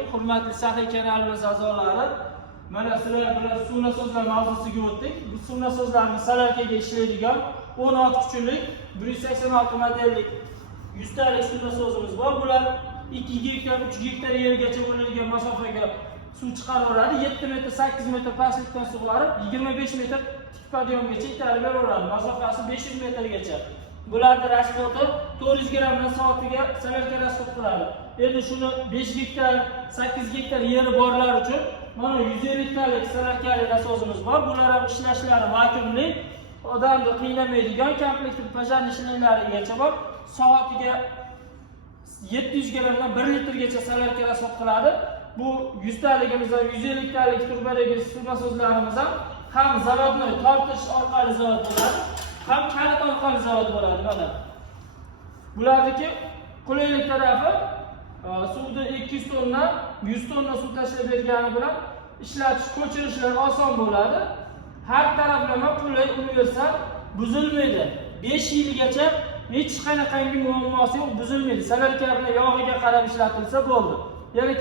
alaykum, hurmatli sahiy kanalimiz a'zolari. Mana sizlar bilan suv nasozlar mavzusiga o'tdik. Bu suv nasozlarni salarkaga ishlaydigan 16 kuchli 186 modellik 100 talik suv nasozimiz bor. Bular 2 gektar, 3 gektar yergacha bo'ladigan masofaga suv chiqaraveradi. 7 metr, 8 metr pastlikdan sug'orib, 25 metr tik podyomgacha itarib beraveradi. Masofasi 500 metrgacha. Bularning rasxoti 400 grammdan soatiga salarka rasxot qiladi. Endi shuni 5 gektar, 8 gektar yeri borlar uchun mana 150 talik salarkali nasozimiz bor. Bular ham ishlashlari vakuumli, odamni qiynamaydigan komplekt pojarniy shlemlarigacha bor. Soatiga 700 grammdan 1 litrgacha salarka rasxot qiladi. Bu 100 taligimiz va 150 talik turbadagi suv nasozlarimiz ham zavodnoy tortish orqali zavod bo'ladi, ham kalit orqali zavod bo'ladi. Mana bularniki qulaylik tarafi suvni 200 tonna, 100 tonna suv tashlab bergani bilan ishlatish, ko'chirishlar oson bo'ladi. Har taraflama qulay, universal, buzilmaydi. 5 yilgacha hech qanaqangi muammosi yo'q, buzilmaydi. Salarka bilan yog'iga qarab ishlatilsa bo'ldi. Yana